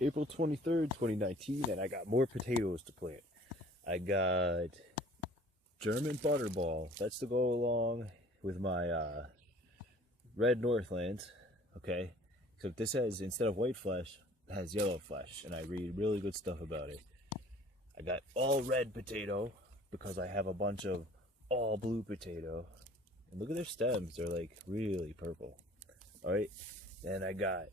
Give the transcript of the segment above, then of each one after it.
April 23rd, 2019, and I got more potatoes to plant. I got German butterball. That's to go along with my red Northlands. Okay, so this has, instead of white flesh, it has yellow flesh, and I read really good stuff about it. I got all red potato because I have a bunch of all blue potato. And look at their stems, they're like really purple. Alright, then I got,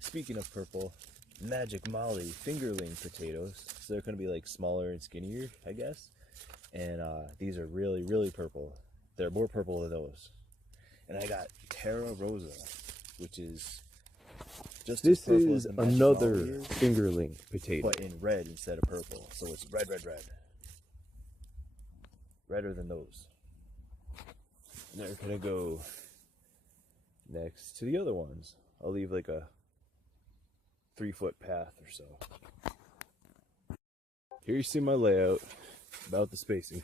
speaking of purple, Magic Molly fingerling potatoes. So they're going to be like smaller and skinnier, I guess. And these are really, really purple. They're more purple than those. And I got Terra Rosa, which is just as purple as the Magic another Molly is, fingerling potato, but in red instead of purple. So it's red, red, red. Redder than those. And they're gonna go next to the other ones. I'll leave like a 3-foot path or so. Here you see my layout, about the spacing.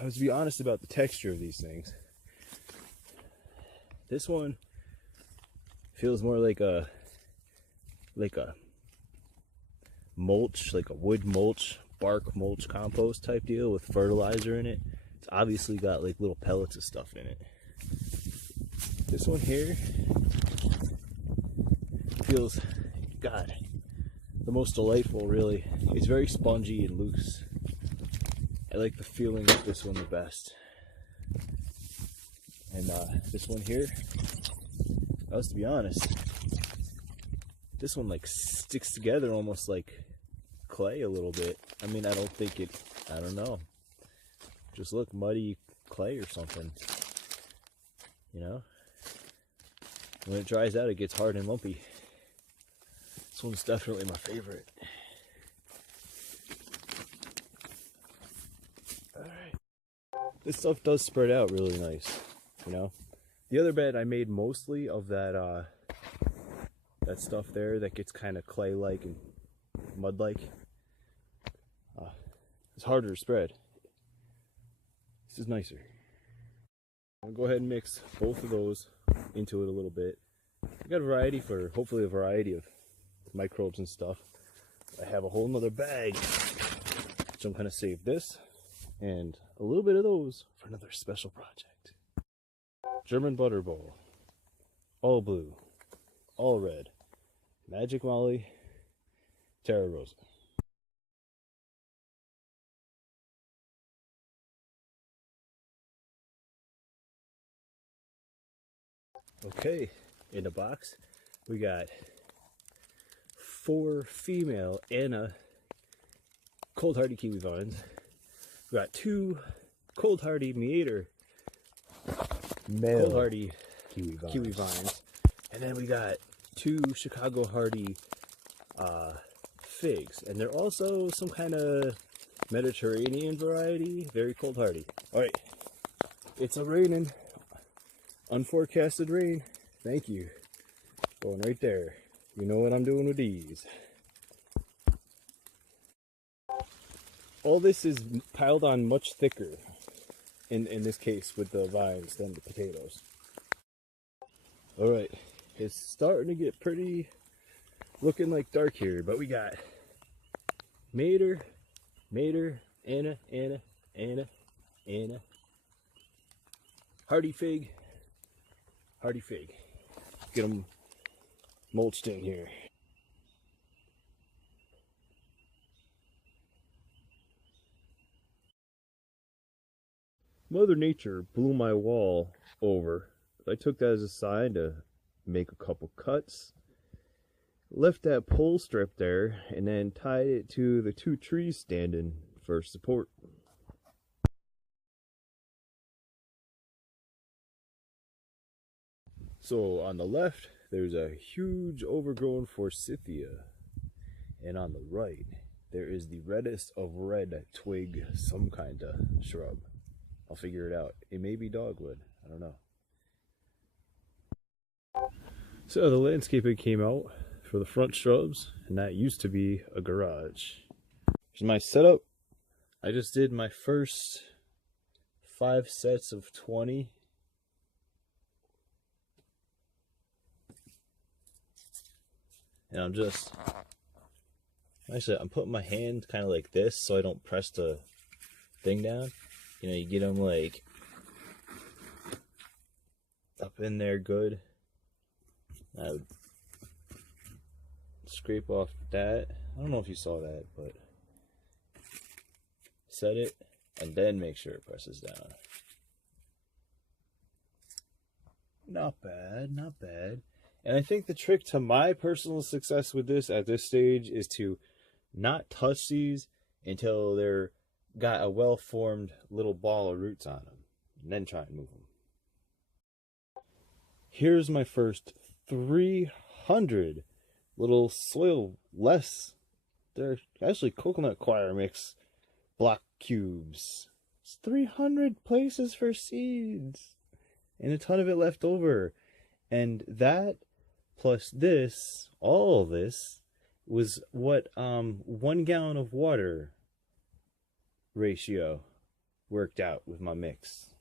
I was to be honest about the texture of these things. This one feels more like a mulch, like a wood mulch, bark mulch compost type deal with fertilizer in it. It's obviously got like little pellets of stuff in it. This one here feels, God, the most delightful, really. It's very spongy and loose. I like the feeling of this one the best. And this one here, I was to be honest, this one like sticks together almost like clay a little bit. I mean, I don't think it, I don't know. Just look, muddy clay or something, you know? When it dries out, it gets hard and lumpy. This one's definitely my favorite. Alright. This stuff does spread out really nice, you know? The other bed I made mostly of that that stuff there that gets kind of clay-like and mud-like. It's harder to spread. This is nicer. I'll go ahead and mix both of those into it a little bit. I got a variety for, hopefully a variety of microbes and stuff. I have a whole nother bag, which I'm gonna save this and a little bit of those for another special project. German butterball, all blue, all red, Magic Molly, Terra Rosa. Okay, in the box we got 4 female Anna cold hardy kiwi vines. We got 2 cold hardy Meader male cold hardy kiwi vines, and then we got 2 Chicago hardy figs, and they're also some kind of Mediterranean variety, very cold hardy. All right, it's a raining. Unforecasted rain, thank you. Going right there. You know what I'm doing with these. All this is piled on much thicker in this case with the vines than the potatoes. Alright, it's starting to get pretty looking like dark here, but we got Mater, Anna, hardy fig, get them mulched in here. Mother Nature blew my wall over. I took that as a sign to make a couple cuts, left that pole strip there, and then tied it to the 2 trees standing for support. So on the left, there's a huge overgrown forsythia, and on the right, there is the reddest of red twig, some kind of shrub. I'll figure it out. It may be dogwood, I don't know. So the landscaping came out for the front shrubs, and that used to be a garage. Here's my setup. I just did my first 5 sets of 20. And I'm putting my hand kind of like this so I don't press the thing down. You know, you get them like up in there good. I would scrape off that. I don't know if you saw that, but set it and then make sure it presses down. Not bad, not bad. And I think the trick to my personal success with this at this stage is to not touch these until they're got a well-formed little ball of roots on them, and then try and move them. Here's my first 300 little they're actually coconut coir mix block cubes. It's 300 places for seeds and a ton of it left over. And that plus this, all of this, was what 1 gallon of water ratio worked out with my mix.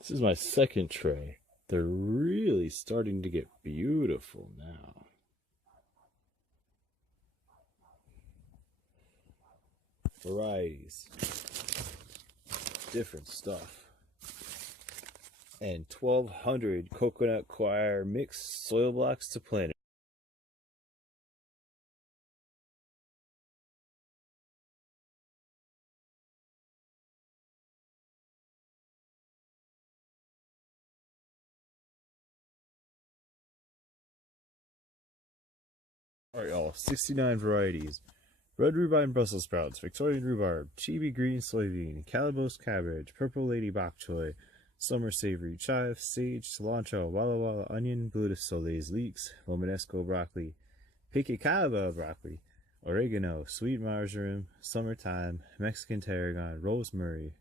This is my second tray. They're really starting to get beautiful now. Varieties. Different stuff. And 1,200 coconut coir mixed soil blocks to plant it. Alright, y'all, 69 varieties. Red rhubarb Brussels sprouts, Victorian rhubarb, chibi green soybean, Calabos cabbage, purple lady bok choy, summer savory, chive, sage, cilantro, walla walla onion, Buddha soleils leeks, Romanesco broccoli, picacaba broccoli, oregano, sweet marjoram, summertime, Mexican tarragon, rosemary,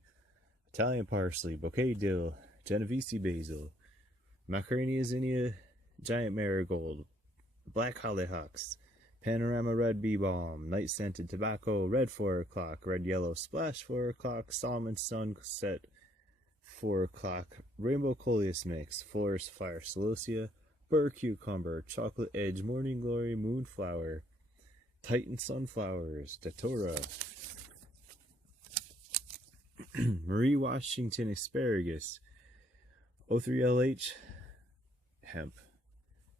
Italian parsley, bouquet dill, Genovese basil, Macaroni zinnia, giant marigold, black hollyhocks, panorama red bee balm, night scented tobacco, red 4 o'clock, red yellow splash 4 o'clock, Solomon sunset 4 o'clock, rainbow coleus mix, forest fire celosia, burr cucumber, chocolate edge, morning glory, moonflower, Titan sunflowers, datura, Marie Washington asparagus, O3LH hemp,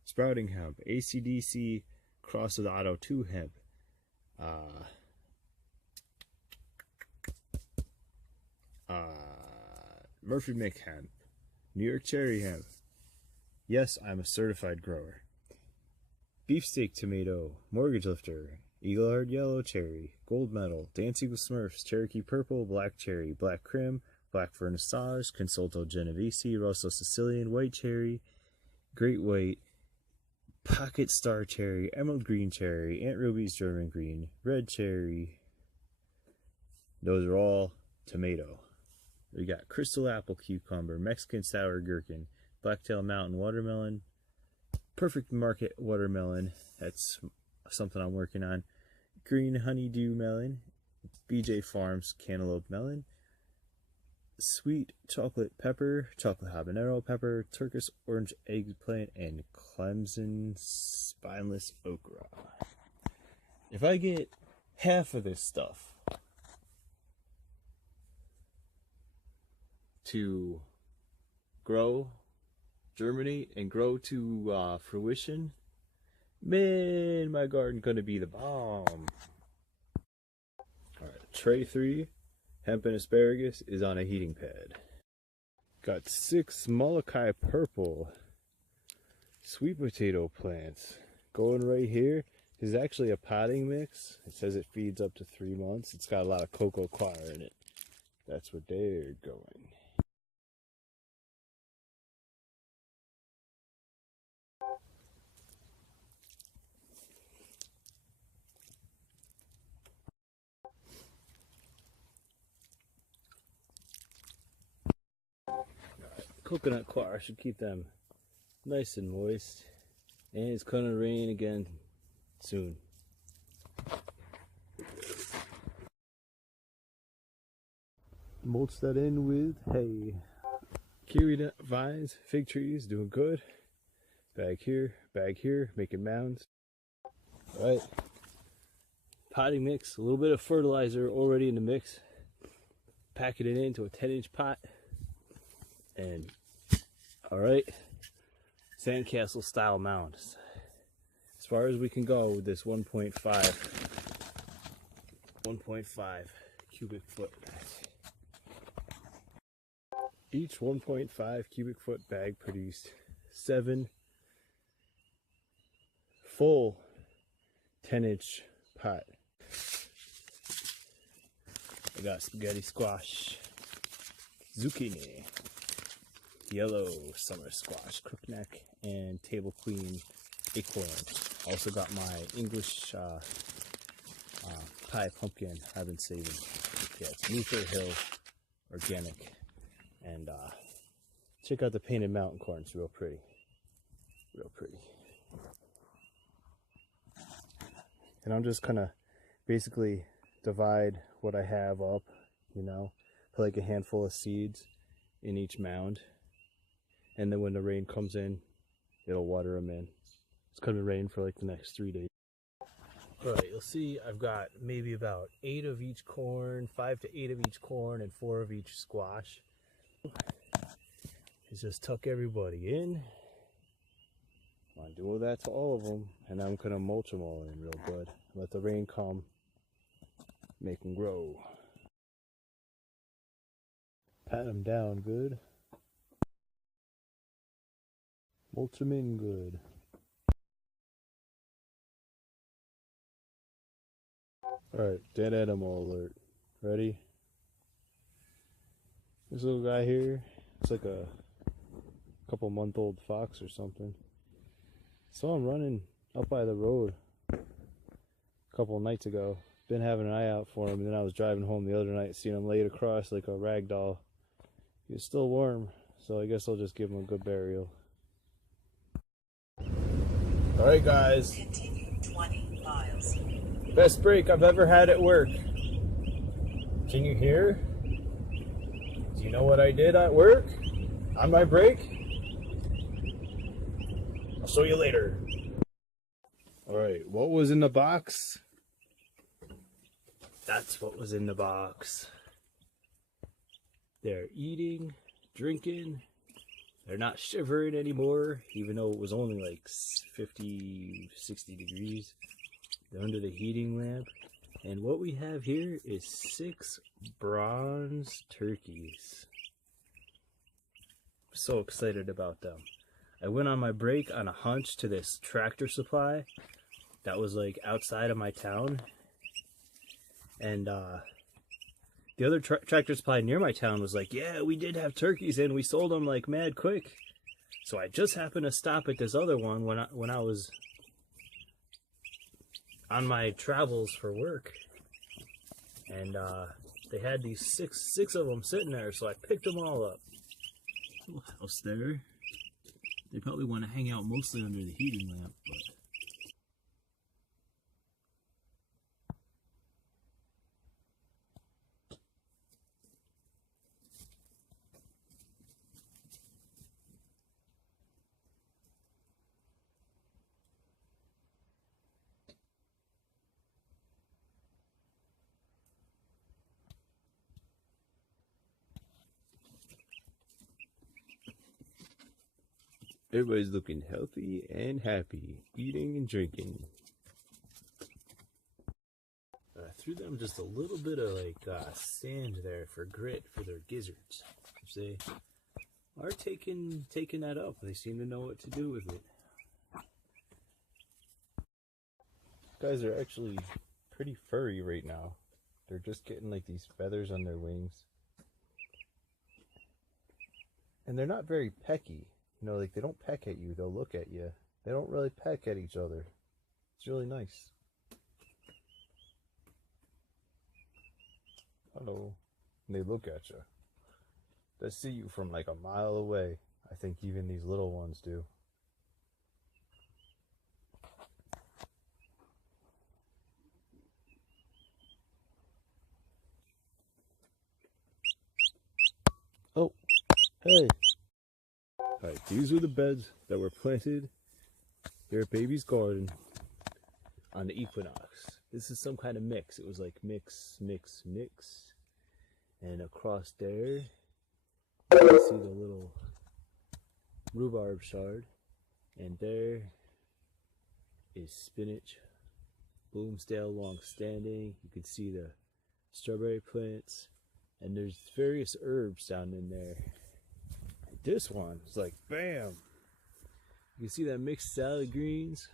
sprouting hemp, ACDC cross with Auto 2 hemp, Murphy Mick hemp, New York cherry hemp. Yes, I'm a certified grower. Beefsteak tomato, mortgage lifter, Eagle-Eyed yellow cherry, gold medal, Dancing with Smurfs, Cherokee purple, black cherry, black crim, black vernissage, Consulto Genovese, Rosso Sicilian, white cherry, great white, pocket star cherry, emerald green cherry, Aunt Ruby's German green, red cherry. Those are all tomato. We got crystal apple cucumber, Mexican sour gherkin, blacktail mountain watermelon, perfect market watermelon. That's something I'm working on. Green honeydew melon, BJ Farms cantaloupe melon, sweet chocolate pepper, chocolate habanero pepper, Turkish orange eggplant, and Clemson spineless okra. If I get half of this stuff to grow, germinate, and grow to fruition, man, my garden's gonna be the bomb. Alright, tray 3, hemp and asparagus, is on a heating pad. Got 6 Molokai purple sweet potato plants going right here. This is actually a potting mix. It says it feeds up to 3 months. It's got a lot of cocoa coir in it. That's where they're going. Coconut coir should keep them nice and moist. And it's gonna rain again soon. Mulch that in with hay. Kiwi vines, fig trees, doing good. bag here, making mounds. All right, potting mix, a little bit of fertilizer already in the mix. Packing it into a 10-inch pot. And all right, sandcastle style mounds. As far as we can go with this 1.5 cubic foot bag. Each 1.5 cubic foot bag produced 7 full 10-inch pot. I got spaghetti squash, zucchini, yellow summer squash, crookneck, and table queen acorn. Also got my English pie pumpkin I've been saving. Yeah, it's Luther Hill organic. And check out the painted mountain corn. It's real pretty. Real pretty. And I'm just gonna basically divide what I have up, you know, put like a handful of seeds in each mound. And then when the rain comes in, it'll water them in. It's gonna rain for like the next 3 days. All right, you'll see I've got maybe about 8 of each corn, 5 to 8 of each corn, and 4 of each squash. Is just tuck everybody in. I do that to all of them, and I'm gonna mulch them all in real good. Let the rain come, make them grow. Pat them down good. Mulch them in good. Alright, dead animal alert. Ready? This little guy here, it's like a couple-month-old fox or something. Saw him running up by the road a couple of nights ago. Been having an eye out for him, and then I was driving home the other night, seeing him laid across like a rag doll. He was still warm, so I guess I'll just give him a good burial. Alright guys, Continue 20 miles. Best break I've ever had at work. Can you hear? Do you know what I did at work? On my break? I'll show you later. Alright, what was in the box? That's what was in the box. They're eating, drinking. They're not shivering anymore, even though it was only like 50, 60 degrees. They're under the heating lamp. And what we have here is 6 bronze turkeys. I'm so excited about them. I went on my break on a hunch to this Tractor Supply that was like outside of my town. And the other Tractor Supply near my town was like, yeah, we did have turkeys and we sold them like mad quick. So I just happened to stop at this other one when I was on my travels for work. And they had these six of them sitting there, so I picked them all up. Little house there. They probably want to hang out mostly under the heating lamp, but everybody's looking healthy and happy, eating and drinking. I threw them just a little bit of like sand there for grit for their gizzards. They are taking that up. They seem to know what to do with it. Guys are actually pretty furry right now. They're just getting like these feathers on their wings. And they're not very pecky. You know, like they don't peck at you, they'll look at you. They don't really peck at each other. It's really nice. Hello. And they look at you. They see you from like a mile away. I think even these little ones do. Oh, hey. Alright, these were the beds that were planted here at Baby's Garden on the equinox. This is some kind of mix. It was like mix. And across there, you can see the little rhubarb shard. And there is spinach, Bloomsdale long-standing. You can see the strawberry plants. And there's various herbs down in there. This one is like, bam! You can see that mixed salad greens.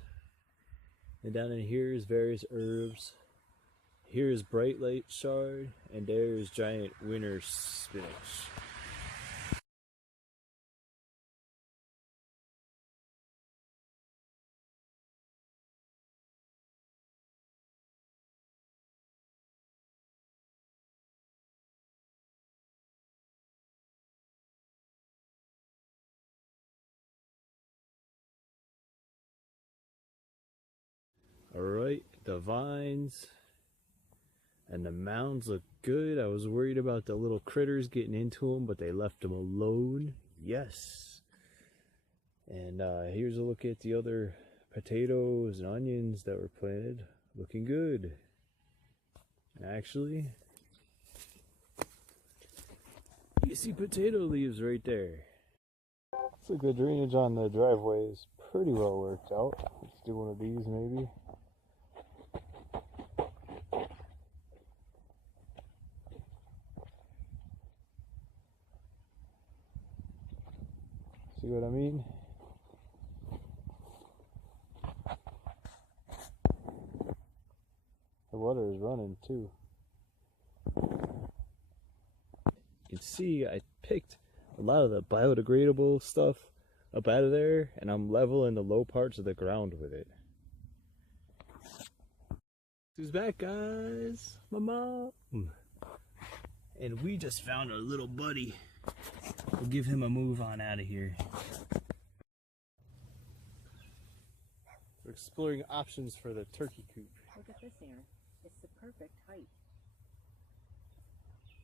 And down in here is various herbs. Here is bright light shard, and there is giant winter spinach. Alright, the vines and the mounds look good. I was worried about the little critters getting into them, but they left them alone. Yes. And here's a look at the other potatoes and onions that were planted. Looking good. Actually, you see potato leaves right there. Looks like the drainage on the driveway is pretty well worked out. Let's do one of these maybe. See what I mean? The water is running too. You can see I picked a lot of the biodegradable stuff up out of there, and I'm leveling the low parts of the ground with it. Who's back, guys? My mom. And we just found our little buddy. We'll give him a move on out of here. We're exploring options for the turkey coop. Look at this, Aaron. It's the perfect height.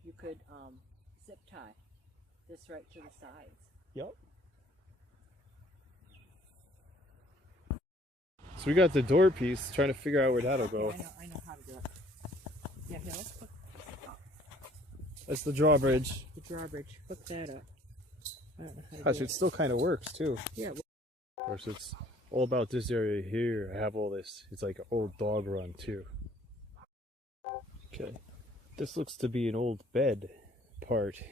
You could zip tie this right to the sides. Yep. So we got the door piece, trying to figure out where that'll go. I know how to do it. Yeah, here, let's put That's the drawbridge. the drawbridge. Hook that up. I don't know how to Gosh, do it still kind of works too. Yeah. Of course, it's all about this area here. I have all this. It's like an old dog run too. Okay, this looks to be an old bed part,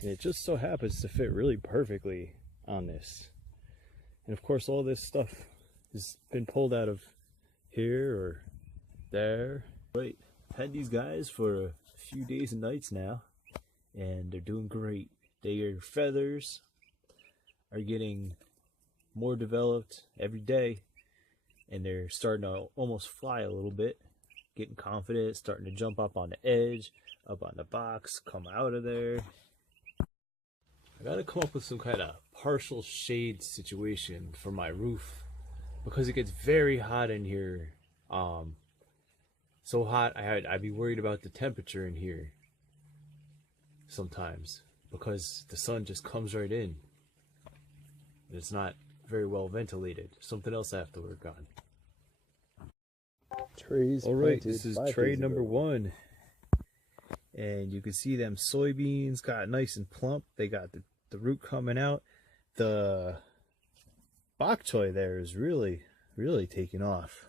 and it just so happens to fit really perfectly on this. And of course, all this stuff has been pulled out of here or there. Right, had these guys for a few days and nights now, and they're doing great. Their feathers are getting more developed every day, and they're starting to almost fly a little bit, getting confident, starting to jump up on the edge, up on the box, come out of there. I gotta come up with some kind of partial shade situation for my roof, because it gets very hot in here. So hot I'd be worried about the temperature in here sometimes, because the sun just comes right in. It's not very well ventilated. Something else I have to work on. Trays. All right, this is tray number 1. And you can see them soybeans got nice and plump. They got the root coming out. The bok choy there is really taking off.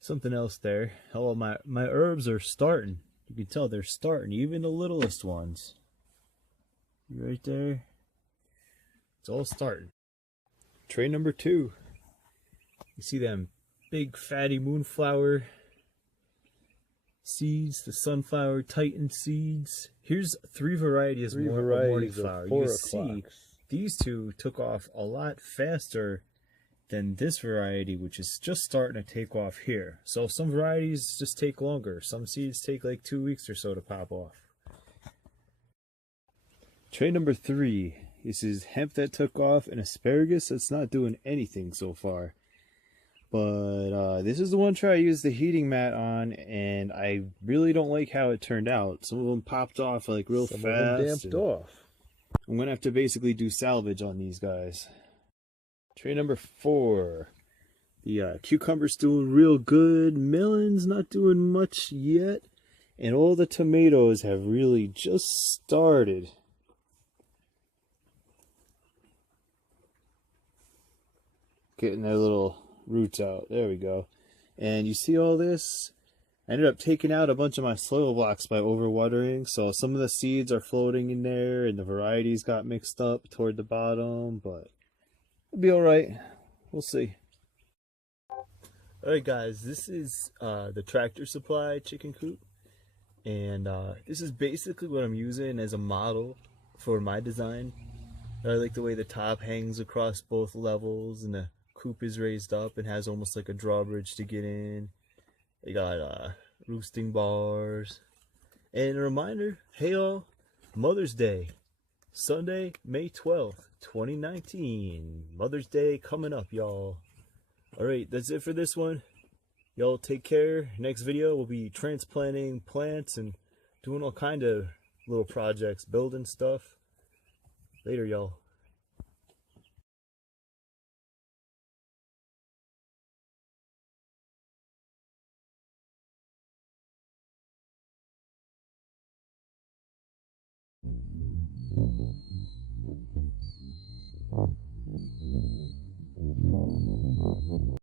Something else there. Oh, my herbs are starting. You can tell they're starting, even the littlest ones. Right there. It's all starting. Tray number 2. You see them big fatty moonflower seeds, the sunflower titan seeds. Here's 3 varieties more of morning flower. You can see these 2 took off a lot faster than this variety, which is just starting to take off here. So some varieties just take longer. Some seeds take like 2 weeks or so to pop off. Tray number 3. This is hemp that took off and asparagus that's not doing anything so far. But this is the one try I used the heating mat on, and I really don't like how it turned out. Some of them popped off like real fast. Some of them damped off. I'm going to have to basically do salvage on these guys. Tray number 4. The cucumber's doing real good. Melon's not doing much yet. And all the tomatoes have really just started. Getting their little roots out. There we go. And you see all this? I ended up taking out a bunch of my soil blocks by overwatering. So some of the seeds are floating in there and the varieties got mixed up toward the bottom. But it'll be alright. We'll see. Alright guys, this is the Tractor Supply chicken coop. And this is basically what I'm using as a model for my design. I like the way the top hangs across both levels and the coop is raised up and has almost like a drawbridge to get in. They got roosting bars. And a reminder, hey y'all, Mother's Day, Sunday, May 12th, 2019. Mother's Day coming up, y'all. Alright, that's it for this one. Y'all take care. Next video we'll be transplanting plants and doing all kind of little projects, building stuff. Later, y'all.